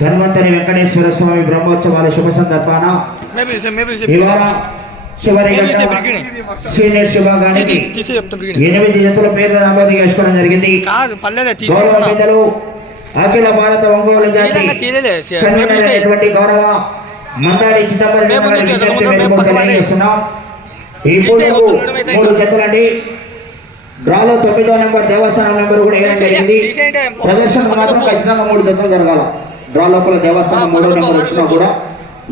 ధన్వంతరి వెంకటేశ్వర స్వామి బ్రహ్మోత్సవాల శుభ సందర్భాన ఇవాళ చివరి ఎనిమిది జతుల పేర్లు నమోదు చేసుకోవడం జరిగింది. గౌరవ అఖిల భారత ఒంగోలు జాతి గౌరవ మందాడి చిదంబరం ఈ నిమిషం మూడు జతలండి. డ్రాలో తొమ్మిదో నెంబర్ దేవస్థానం నెంబర్ కూడా తీసేయ- జరిగింది. ప్రదర్శన మాత్రం. ఖచ్చితంగా మూడు జతలు జరగాల. డ్రా లోపల దేవస్థానం మూడో నెంబర్. వచ్చినా కూడా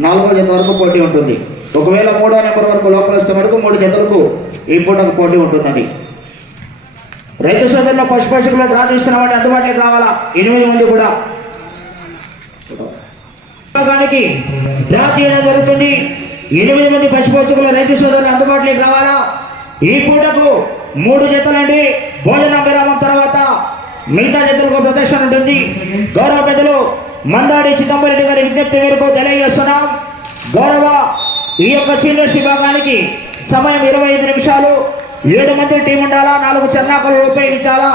నాలుగో జత వరకు పోటీ ఉంటుంది. ఒకవేళ మూడో నెంబర్ వరకు లోపల వస్తే వరకు మూడు జతలకు ఈ పూటకు పోటీ ఉంటుందండి. రైతు సోదరుల పశు పశువులు డ్రా తీస్తున్నామంటే అందుబాటులోకి రావాలా? ఎనిమిది మంది కూడా. డ్రా జరుగుతుంది. ఎనిమిది మంది పశు పశువుల రైతు సోదరులు అందుబాటులోకి రావాలా? ఈ పూటకు మూడు జతలండి. భోజనం విరామం తర్వాత మిగతా జతలకు ప్రదర్శన ఉంటుంది. గౌరవ పెద్దలు మందాడి చిదంబరెడ్డి గారి విజ్ఞప్తి మేరకు తెలియజేస్తున్నాం. గౌరవ ఈ యొక్క సీనియర్స్ విభాగానికి సమయం ఇరవై ఐదు నిమిషాలు. ఏడు మంది టీం ఉండాలా? నాలుగు చర్నాకులు ఉపయోగించాలా?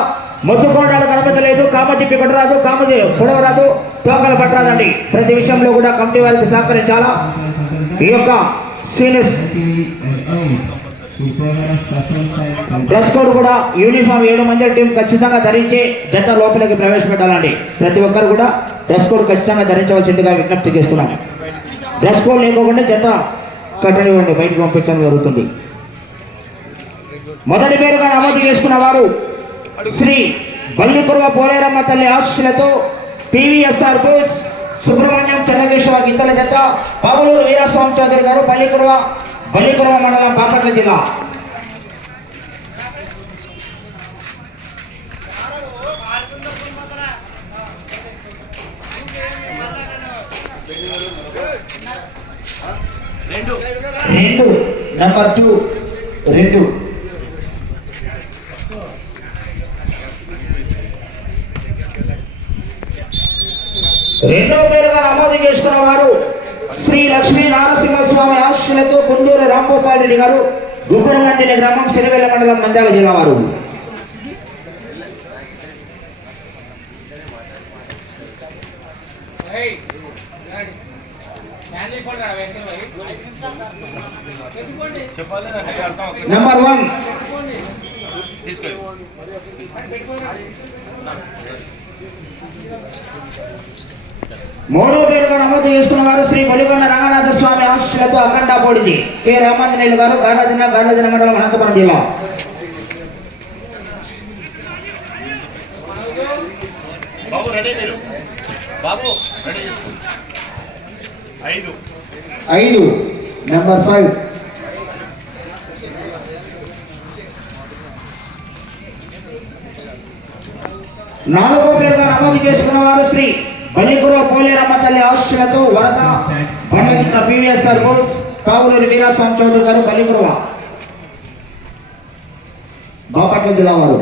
మొద్దు కోటాలు కనపడలేదు. కామ తిప్పి కొట్టరాదు కామ పొడవరాదు తోకలు పట్టరాదండి ప్రతి విషయంలో కూడా కమిటీ వారికి సహకరించాలా? ఈ యొక్క సీనియర్స్ డ్రెస్ కోడ్ కూడా యూనిఫామ్ ఏడు మంది టీం ఖచ్చితంగా ధరించి జత లోపలికి ప్రవేశపెట్టాలండి. ప్రతి ఒక్కరు కూడా డ్రెస్ కోడ్ ఖచ్చితంగా ధరించవలసిందిగా విజ్ఞప్తి చేస్తున్నాం డ్రెస్ కోడ్ లేకోకుండా జత కట్టనివ్వండి బయటకు పంపించడం జరుగుతుంది. మొదటి పేరుగా నమోదు చేసుకున్న వారు శ్రీ బల్లిపురవ పోలేరమ్మ తల్లి ఆశీస్సులతో పివిఎస్ఆర్ బోస్ సుబ్రహ్మణ్యం చంద్రకేశ్వర గిత్తల జత బాబులూరు వీరస్వామి చౌదరి గారు బల్లిపురవ బల్లిపురవ మండలం బాపట్ల జిల్లా. రెండు. నెంబర్ టూ రెండు. రెండో పేరుగా నమోదు చేసుకున్న వారు శ్రీ లక్ష్మీ నారసింహస్వామి ఆశీస్సులతో గుండూరు రాంగోపాల్ రెడ్డి గారు గుబ్బరమందిని గ్రామం సిరివెల్ల మండలం నంద్యాల జిల్లా వారు. నంబర్ వన్ మూడో పేరుగా నమోదు చేసుకున్న వారు శ్రీ బలికొండ రంగనాథ స్వామి ఆశీస్సులతో అఖండ పొడిది కె. రామాంజనేయులు గారు గాఢదిన గాఢదిన మండలం అనంతపురం జిల్లా. బాబు రెడీ మీరు? బాబు రెడీ చేసుకో. ఐదు. ఐదు. నెంబర్ ఫైవ్ నాలుగో పేరుగా నమోదు చేసుకున్న వారు శ్రీ బలిగురు పోలేరమ్మ తల్లి ఆశీస్సులతో వరద బండగిత్త పీవీఎస్ బోస్ కావులూరి వీరాస్వామి చౌదరి గారు బలిగురువ బాపట్ల జిల్లా వారు.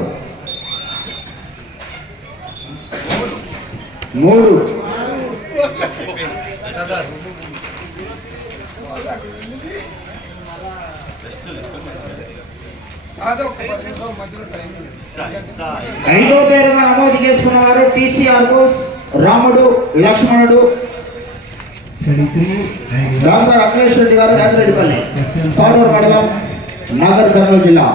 మూడు. ఐదో పేరుగా నమోదు చేసుకున్న వారు టీసీఆర్ బోస్ రాముడు లక్ష్మణుడు డాక్టర్ అఖిలేష్ రెడ్డి గారు యాదరెడ్డిపల్లి తాడూరు మండలం నాగర్ కర్నూలు జిల్లా.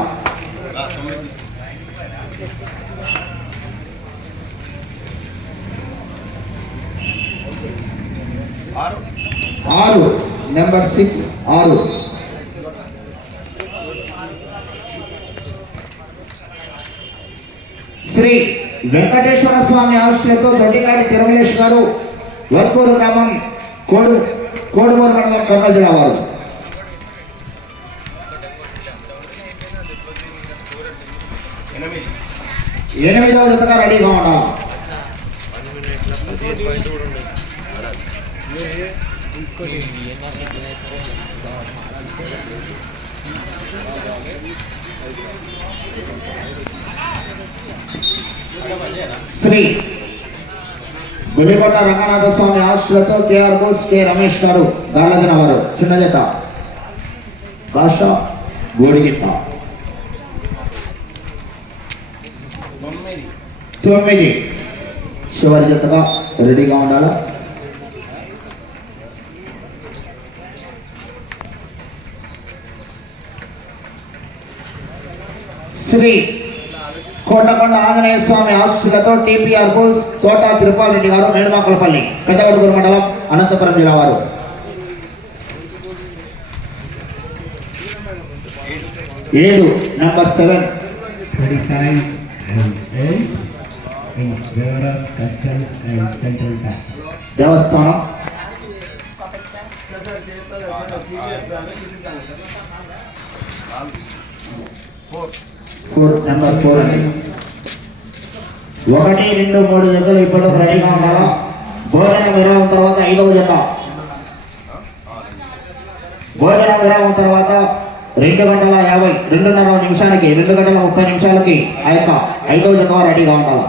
ఆరు నెంబర్ సిక్స్ ఆరు. శ్రీ వెంకటేశ్వర స్వామి ఆశ్రయంతో దొడ్డికాడి తిరుమలేష్ గారు వర్కూరు గ్రామం కోడు కోడుమూరు మండలం కర్నూలు జిల్లా వారు. ఎనిమిది ఎనిమిదవ జతగా రెడీగా ఉండాలి శ్రీ గుడికొండ రంగనాథ స్వామి ఆశ్రతో కేఆర్ బోస్ కె రమేష్ గారు గాలదిన వారు. చిన్న జత. భాష గోడిగిత్త తొమ్మిది. చివరి జతగా రెడీగా ఉండాలా? శ్రీ కోటకొండ ఆంజనేయ స్వామి ఆశీస్సులతో టీపీఆర్ బుల్స్ తోట తిరుపాల్ రెడ్డి గారు మేడుమాకులపల్లి పెద్దవడుగురు మండలం అనంతపురం జిల్లా వారు. ఏడు number seven 35 and 8 in Devara, Custom and Central Bank. దేవస్థానం. ఫోర్ ఫోర్ నెంబర్ ఫోర్ అని ఒకటి రెండు మూడు జతలు ఇప్పుడు రెడీగా ఉండాలా భోజన విరామం తర్వాత ఐదవ జత. భోజన విరామం తర్వాత రెండు గంటల యాభై రెండున్నర నిమిషానికి రెండు గంటల ముప్పై నిమిషాలకి ఆ యొక్క ఐదవ జత రెడీగా ఉండాలి?